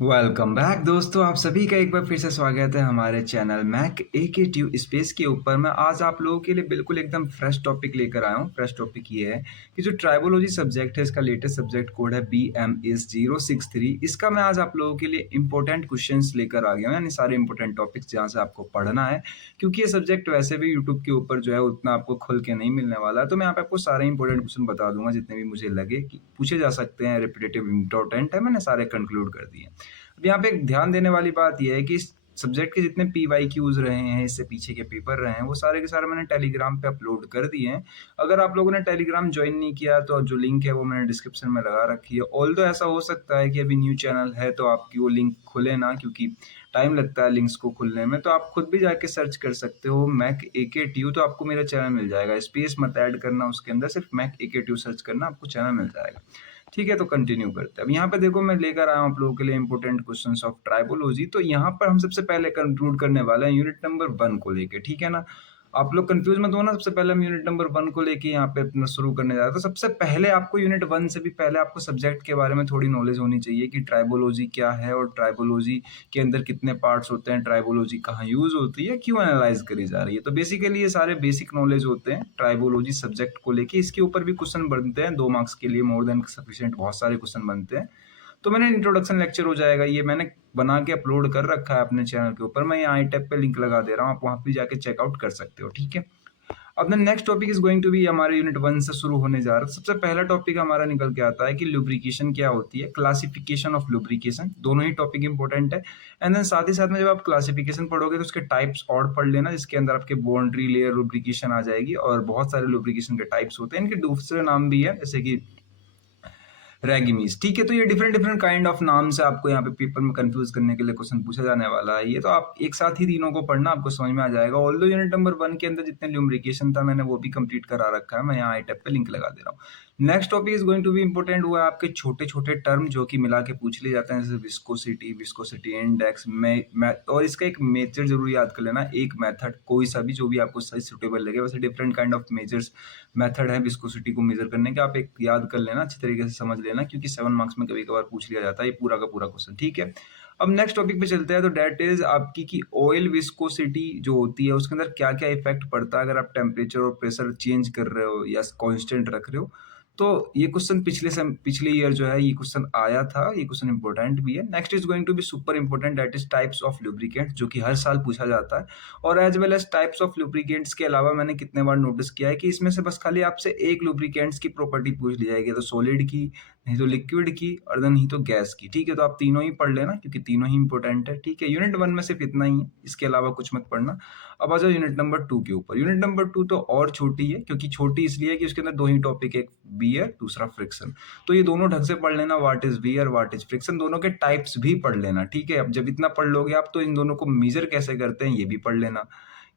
Welcome back दोस्तों, आप सभी का एक बार फिर से स्वागत है हमारे चैनल मैक एके ट्यूब स्पेस के ऊपर। मैं आज आप लोगों के लिए बिल्कुल एकदम फ्रेश टॉपिक लेकर आया हूँ। फ्रेश टॉपिक ये है कि जो ट्राइबोलॉजी सब्जेक्ट है, इसका लेटेस्ट सब्जेक्ट कोड है BMS063। इसका मैं आज आप लोगों के लिए इंपॉर्टेंट क्वेश्चंस लेकर आ गया हूँ, यानी सारे इंपॉर्टेंट टॉपिक्स जहाँ से आपको पढ़ना है, क्योंकि ये सब्जेक्ट वैसे भी यूट्यूब के ऊपर जो है उतना आपको खुल के नहीं मिलने वाला है। तो मैं यहाँ पे आपको सारे इंपॉर्टेंट क्वेश्चन बता दूंगा, जितने भी मुझे लगे कि पूछे जा सकते हैं, रिपीटेटिव इंपॉर्टेंट है, मैंने सारे कंक्लूड कर दिए। अब यहाँ पे एक ध्यान देने वाली बात यह है कि इस सब्जेक्ट के जितने PYQs रहे हैं, इससे पीछे के पेपर रहे हैं, वो सारे के सारे मैंने टेलीग्राम पे अपलोड कर दिए हैं। अगर आप लोगों ने टेलीग्राम ज्वाइन नहीं किया तो जो लिंक है वो मैंने डिस्क्रिप्शन में लगा रखी है। ऑल्दो ऐसा हो सकता है कि अभी न्यू चैनल है तो आपकी वो लिंक खुले ना, क्योंकि टाइम लगता है लिंक्स को खुलने में। तो आप खुद भी जाके सर्च कर सकते हो मैक एके ट्यू, तो आपको मेरा चैनल मिल जाएगा। स्पेस मत ऐड करना उसके अंदर, सिर्फ मैक एके ट्यू सर्च करना, आपको चैनल मिल जाएगा। ठीक है, तो कंटिन्यू करते हैं। अब यहाँ पे देखो, मैं लेकर आया हूँ आप लोगों के लिए इंपॉर्टेंट क्वेश्चंस ऑफ ट्राइबोलॉजी। तो यहाँ पर हम सबसे पहले कंक्लूड करने वाले हैं यूनिट नंबर 1 को लेके, ठीक है ना। आप लोग कंफ्यूज मत होना। सबसे पहले हम यूनिट नंबर 1 को लेके यहाँ पे अपना शुरू करने जा रहे हैं। तो सबसे पहले आपको यूनिट 1 से भी पहले आपको सब्जेक्ट के बारे में थोड़ी नॉलेज होनी चाहिए कि ट्राइबोलॉजी क्या है और ट्राइबोलॉजी के अंदर कितने पार्ट्स होते हैं, ट्राइबोलॉजी कहाँ यूज होती है, क्यों एनालाइज करी जा रही है। तो बेसिकली ये सारे बेसिक नॉलेज होते हैं ट्राइबोलॉजी सब्जेक्ट को लेके। इसके ऊपर भी क्वेश्चन बनते हैं 2 मार्क्स के लिए, मोर देन सफिशिएंट, बहुत सारे क्वेश्चन बनते हैं। तो मैंने इंट्रोडक्शन लेक्चर हो जाएगा, ये मैंने बना के अपलोड कर रखा है अपने चैनल के ऊपर। मैं यहाँ आई टैब पे लिंक लगा दे रहा हूँ, आप वहाँ पे जाके चेकआउट कर सकते हो, ठीक है। अब the next topic is going to be, हमारे यूनिट 1 से शुरू होने जा रहा है। सबसे पहला टॉपिक हमारा निकल के आता है कि लुब्रिकेशन क्या होती है, क्लासिफिकेशन ऑफ लुब्रिकेशन। दोनों ही टॉपिक इंपॉर्टेंट है। एंड देन साथ ही साथ में जब आप क्लासिफिकेशन पढ़ोगे तो उसके टाइप्स और पढ़ लेना, जिसके अंदर आपके बाउंड्री लेयर लुब्रिकेशन आ जाएगी, और बहुत सारे लुब्रिकेशन के टाइप्स होते हैं। इनके दूसरे नाम भी है, जैसे कि रेगिमीज, ठीक है। तो ये डिफरेंट डिफरेंट काइंड ऑफ नाम से आपको यहाँ पे पेपर में कंफ्यूज करने के लिए क्वेश्चन पूछा जाने वाला है। ये तो आप एक साथ ही तीनों को पढ़ना, आपको समझ में आ जाएगा। ऑल्दो यूनिट नंबर 1 के अंदर जितने ल्यूम्ब्रिकेशन था मैंने वो भी कंप्लीट करा रखा है, मैं यहाँ आई टैब पे लिंक लगा दे रहा हूँ। Next topic is going to be important, वो है आपके छोटे छोटे टर्म जो कि मिला के पूछ लिए जाते हैं, जैसे विस्कोसिटी, विस्कोसिटी इंडेक्स में। और इसका एक मेजर जरूर याद कर लेना, एक मेथड कोई सा भी जो भी आपको सही सुटेबल लगे। वैसे different kind of measures method है विस्कोसिटी को मेजर करने के, आप एक याद कर लेना, अच्छी तरीके से समझ लेना, क्योंकि 7 मार्क्स में कभी कभार पूछ लिया जाता है ये पूरा का पूरा क्वेश्चन, ठीक है। अब नेक्स्ट टॉपिक पे चलते हैं। तो डेट इज आपकी कि ऑयल विस्कोसिटी जो होती है उसके अंदर क्या क्या इफेक्ट पड़ता है अगर आप टेम्परेचर और प्रेशर चेंज कर रहे हो या कांस्टेंट रख रहे हो। तो ये क्वेश्चन पिछले ईयर जो है ये क्वेश्चन आया था, ये क्वेश्चन इंपॉर्टेंट भी है। Next is going to be super important, that is types of lubricant, जो कि हर साल पूछा जाता है। और as well as types of lubricants के अलावा मैंने कितने बार नोटिस किया है कि इसमें से बस खाली आपसे एक लुब्रिकेंट्स की प्रॉपर्टी पूछ ली जाएगी, तो सॉलिड की, नहीं तो लिक्विड की, और नहीं तो गैस की, ठीक है। तो आप तीनों ही पढ़ लेना, क्योंकि तीनों ही इंपॉर्टेंट है, ठीक है। यूनिट 1 में सिर्फ इतना ही है, इसके अलावा कुछ मत पढ़ना। अब आ जाओ यूनिट नंबर 2 के ऊपर। यूनिट नंबर 2 तो और छोटी है, क्योंकि छोटी इसलिए कि उसके अंदर 2 ही टॉपिक, एक बियर दूसरा फ्रिक्शन। तो ये दोनों ढंग से पढ़ लेना, what is bear what is friction, दोनों के टाइप्स भी पढ़ लेना, ठीक है। अब जब इतना पढ़ लोगे आप, तो इन दोनों को मेजर कैसे करते हैं ये भी पढ़ लेना,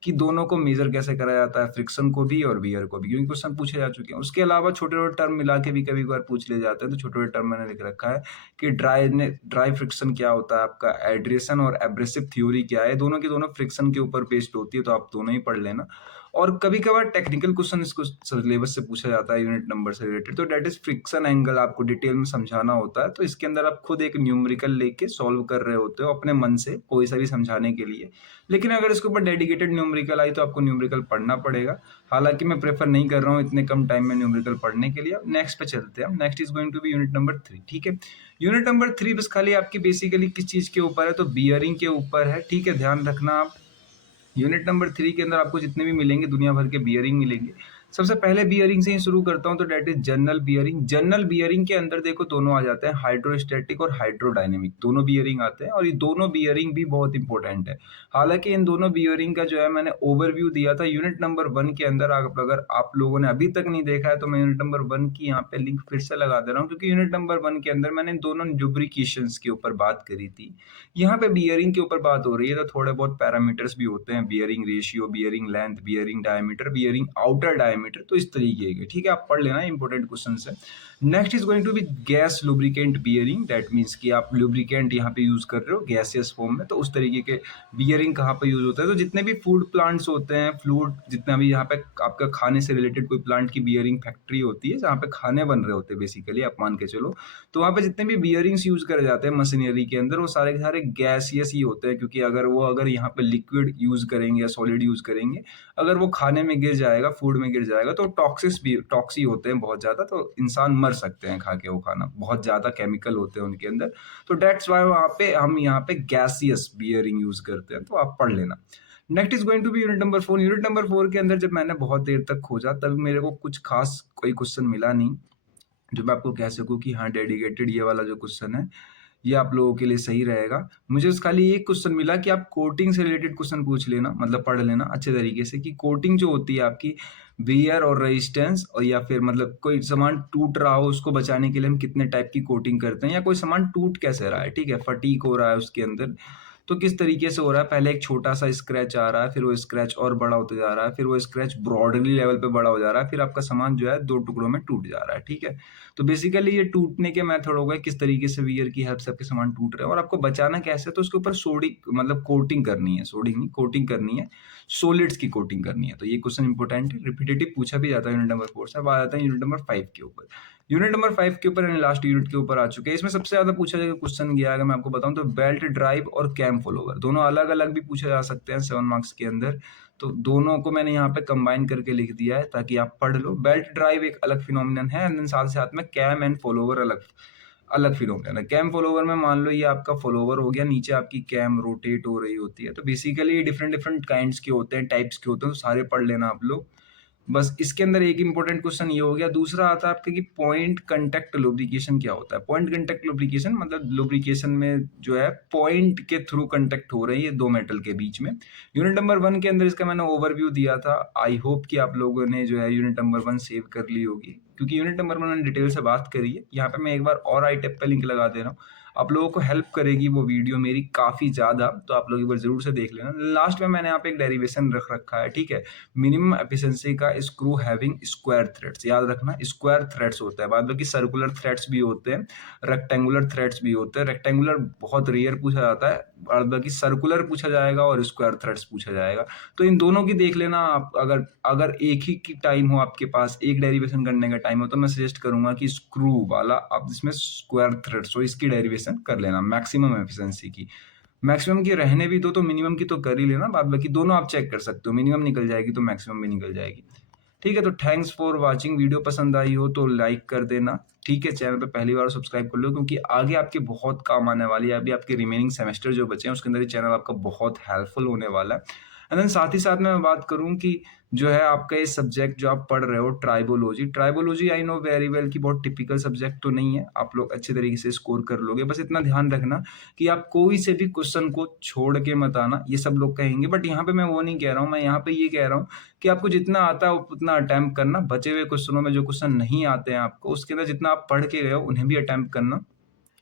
कि दोनों को मेजर कैसे करा जाता है, फ्रिक्शन को भी और बियर को भी, क्योंकि क्वेश्चन पूछे जा चुके हैं। उसके अलावा छोटे छोटे टर्म मिला के भी कभी बार पूछ ले जाते हैं। तो छोटे छोटे टर्म मैंने लिख रखा है कि ड्राई फ्रिक्शन क्या होता है, आपका एड्रेशन और एब्रेसिव थ्योरी क्या है, दोनों की दोनों फ्रिक्शन के ऊपर बेस्ड होती है, तो आप दोनों ही पढ़ लेना। और कभी कभार टेक्निकल क्वेश्चन इसको सिलेबस से पूछा जाता है यूनिट नंबर से रिलेटेड, तो डेट इज फ्रिक्शन एंगल आपको डिटेल में समझाना होता है। तो इसके अंदर आप खुद एक न्यूमेरिकल लेके सॉल्व कर रहे होते हो अपने मन से, कोई सा भी समझाने के लिए। लेकिन अगर इसके ऊपर डेडिकेटेड न्यूमेरिकल आई तो आपको न्यूमेरिकल पढ़ना पड़ेगा। हालांकि मैं प्रेफर नहीं कर रहा हूँ इतने कम टाइम में न्यूमेरिकल पढ़ने के लिए। अब नेक्स्ट पे चलते हैं। Next is going to be unit number 3, ठीक है। यूनिट नंबर 3 बस खाली आपकी बेसिकली किस चीज के ऊपर है, तो बियरिंग के ऊपर है, ठीक है। ध्यान रखना आप, यूनिट नंबर 3 के अंदर आपको जितने भी मिलेंगे दुनिया भर के बियरिंग मिलेंगे। सबसे पहले बियरिंग से ही शुरू करता हूं, तो that is general bearing. General bearing के अंदर देखो दोनों आ जाते हैं, हाइड्रोस्टैटिक और हाइड्रोडायनेमिक, दोनों बियरिंग आते हैं, और ये दोनों बियरिंग भी बहुत इंपॉर्टेंट है। हालांकि इन दोनों बियरिंग का जो है मैंने ओवरव्यू दिया था यूनिट नंबर 1 के अंदर। अगर आप लोगों ने अभी तक नहीं देखा है तो मैं यूनिट नंबर 1 की यहाँ पे लिंक फिर से लगा दे रहा हूँ, क्योंकि यूनिट नंबर 1 के अंदर मैंने इन दोनों लुब्रिकेशंस के ऊपर बात करी थी। यहाँ पे बियरिंग के ऊपर बात हो रही है, तो थोड़े बहुत पैरामीटर्स भी होते हैं, bearing ratio, bearing length, bearing diameter, bearing outer diameter, diameter, तो इस तरीके के, ठीक है, आप पढ़ लेना, इंपॉर्टेंट क्वेश्चन है। Next is going to be gas lubricant bearing, that means कि आप लुब्रिकेंट यहाँ पे यूज कर रहे हो गैसियस फॉर्म में, तो उस तरीके के बियरिंग कहाँ पे यूज होता है। तो जितने भी फूड प्लांट्स होते हैं, फ्लूड, जितना भी यहाँ पे आपका खाने से रिलेटेड कोई प्लांट की बियरिंग फैक्ट्री होती है जहाँ पे खाने बन रहे होते हैं बेसिकली, आप मान के चलो, तो वहाँ पे जितने भी बियरिंग्स यूज करे जाते हैं मशीनरी के अंदर, वो सारे के सारे गैसियस ही होते हैं, क्योंकि अगर यहाँ पे लिक्विड यूज करेंगे या सॉलिड यूज करेंगे, अगर वो खाने में गिर जाएगा, फूड में गिर जाएगा, तो टॉक्सी होते हैं बहुत ज्यादा, तो इंसान मर सकते हैं खा के वो खाना, बहुत ज्यादा केमिकल होते हैं उनके अंदर। तो डेट्स वाई वहाँ पे हम यहाँ पे गैसियस बियरिंग यूज करते हैं, तो आप पढ़ लेना। Next is going to be unit number 4। Unit number 4 के अंदर जब मैंने बहुत देर तक खोजा, तब मेरे को कुछ खास कोई क्वेश्चन मिला नहीं जो मैं आपको कह सकूं कि हाँ डेडिकेटेड ये वाला जो क्वेश्चन है ये आप लोगों के लिए सही रहेगा। मुझे बस खाली एक क्वेश्चन मिला कि आप कोटिंग से रिलेटेड क्वेश्चन पूछ लेना, मतलब पढ़ लेना अच्छे तरीके से, कि कोटिंग जो होती है आपकी वियर और रेजिस्टेंस, और या फिर मतलब कोई सामान टूट रहा हो उसको बचाने के लिए हम कितने टाइप की कोटिंग करते हैं, या कोई सामान टूट कैसे रहा है, ठीक है, फटीक हो रहा है उसके अंदर, तो किस तरीके से हो रहा है। पहले एक छोटा सा स्क्रैच आ रहा है, फिर वो स्क्रैच और बड़ा होता जा रहा है, फिर वो स्क्रैच ब्रॉडली लेवल पे बड़ा हो जा रहा है, फिर आपका सामान जो है 2 टुकड़ों में टूट जा रहा है, ठीक है। तो बेसिकली ये टूटने के मेथड हो गए, किस तरीके से वियर की हेल्प से आपके सामान टूट रहे हैं और आपको बचाना कैसे है। तो उसके ऊपर सोडिक मतलब कोटिंग करनी है, सोडिक नहीं कोटिंग करनी है, सॉलिड्स की कोटिंग करनी है। तो ये क्वेश्चन इंपॉर्टेंट है, रिपीटेटिव पूछा भी जाता है यूनिट नंबर 4 से। अब आ जाता है यूनिट नंबर 5 के ऊपर। यूनिट नंबर 5 के ऊपर लास्ट यूनिट के ऊपर आ चुके हैं। इसमें सबसे ज्यादा पूछा जाएगा क्वेश्चन गया, अगर मैं आपको बताऊं तो बेल्ट ड्राइव और कैम फॉलोवर दोनों अलग अलग भी पूछे जा सकते हैं 7 मार्क्स के अंदर, तो दोनों को मैंने यहाँ पे कंबाइन करके लिख दिया है ताकि आप पढ़ लो। बेल्ट ड्राइव एक अलग फिनोमिनन है, एंड साथ साथ में कैम एंड फॉलोवर अलग अलग फिनोमिनन है। कैम फॉलोवर में मान लो ये आपका फॉलोवर हो गया, नीचे आपकी कैम रोटेट हो रही होती है। तो बेसिकली डिफरेंट डिफरेंट काइंड्स के होते हैं, टाइप्स के होते हैं, तो सारे पढ़ लेना आप लोग। बस इसके अंदर एक इंपॉर्टेंट क्वेश्चन ये हो गया। दूसरा आता है आपके कि पॉइंट कंटेक्ट लुब्रिकेशन क्या होता है। पॉइंट कंटेक्ट लुब्रिकेशन मतलब लुब्रिकेशन में जो है पॉइंट के थ्रू कंटेक्ट हो रही है दो मेटल के बीच में। यूनिट नंबर 1 के अंदर इसका मैंने ओवरव्यू दिया था। आई होप कि आप लोगों ने जो है यूनिट नंबर 1 सेव कर ली होगी, क्योंकि यूनिट नंबर 1 मैंने डिटेल से बात करी है। यहाँ पे मैं एक बार और आई टैब पे लिंक लगा दे रहा हूँ, आप लोगों को हेल्प करेगी वो वीडियो मेरी काफी ज्यादा, तो आप लोग एक बार जरूर से देख लेना। लास्ट में मैंने यहाँ पे एक डेरिवेशन रख रखा है, ठीक है, मिनिमम एफिशिएंसी का स्क्रू हैविंग स्क्वायर थ्रेड्स। याद रखना स्क्वायर थ्रेड्स होता है, बाद बाकी सर्कुलर थ्रेड्स भी होते हैं, रेक्टेंगुलर थ्रेड्स भी होते हैं। रेक्टेंगुलर बहुत रेयर पूछा जाता है, बाद बाकी सर्कुलर पूछा जाएगा और स्क्वायर थ्रेड्स पूछा जाएगा। तो इन दोनों की देख लेना आप। अगर अगर एक ही की टाइम हो आपके पास, एक डेरिवेशन करने का टाइम हो, तो मैं सजेस्ट करूंगा कि स्क्रू वाला आप जिसमें स्क्वायर थ्रेड्स हो इसकी डेरिवेशन कर लेना मैक्सिमम एफिशिएंसी की। मैक्सिमम की रहने भी दो, तो मिनिमम की तो कर ही लेना, बाद बाकी दोनों आप चेक कर सकते हो, मिनिमम निकल जाएगी तो मैक्सिमम भी निकल जाएगी। ठीक है, तो थैंक्स फॉर वाचिंग। वीडियो पसंद आई हो तो लाइक कर देना, ठीक है, चैनल पे पहली बार सब्सक्राइब कर लो, क्योंकि आगे आपके बहुत काम आने वाली है। अभी आपके रिमेनिंग सेमेस्टर जो बचे हैं उसके अंदर ये चैनल आपका बहुत हेल्पफुल होने वाला है। एंड देन साथ ही साथ में मैं बात करूं कि जो है आपका ये सब्जेक्ट जो आप पढ़ रहे हो tribology, tribology I know very well कि बहुत टिपिकल सब्जेक्ट तो नहीं है, आप लोग अच्छे तरीके से स्कोर कर लोगे। बस इतना ध्यान रखना कि आप कोई से भी क्वेश्चन को छोड़ के मत आना, ये सब लोग कहेंगे, बट यहाँ पे मैं वो नहीं कह रहा हूँ। मैं यहाँ पे ये कह रहा हूँ कि आपको जितना आता है उतना अटेम्प्ट करना। बचे हुए क्वेश्चनों में जो क्वेश्चन नहीं आते हैं आपको, उसके अंदर जितना आप पढ़ के गए हो उन्हें भी अटेम्प्ट करना।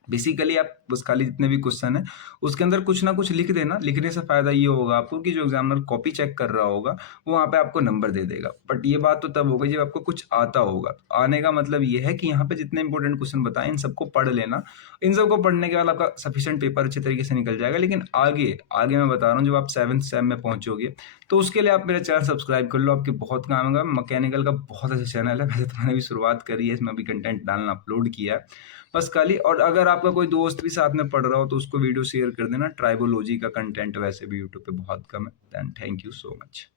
बेसिकली आप बस खाली जितने भी क्वेश्चन है उसके अंदर कुछ ना कुछ लिख देना। लिखने से फायदा ये होगा आपको कि जो एग्जामिनर कॉपी चेक कर रहा होगा वो वहाँ पे आपको नंबर दे देगा। बट ये बात तो तब होगी जब आपको कुछ आता होगा। आने का मतलब ये है कि यहाँ पे जितने इंपॉर्टेंट क्वेश्चन बताए इन सबको पढ़ लेना। इन सबको पढ़ने के बाद आपका सफिशिएंट पेपर अच्छे तरीके से निकल जाएगा। लेकिन आगे आगे मैं बता रहा हूँ, जब आप 7th सेम में पहुंचोगे तो उसके लिए आप मेरा चैनल सब्सक्राइब कर लो, आपके बहुत काम होगा। मैकेनिकल का बहुत अच्छा चैनल है, वैसे तो मैंने भी शुरुआत करी है, इसमें भी कंटेंट डालना अपलोड किया है बस खाली। और अगर आपका कोई दोस्त भी साथ में पढ़ रहा हो तो उसको वीडियो शेयर कर देना। ट्राइबोलॉजी का कंटेंट वैसे भी यूट्यूब पे बहुत कम है। Then thank you so much.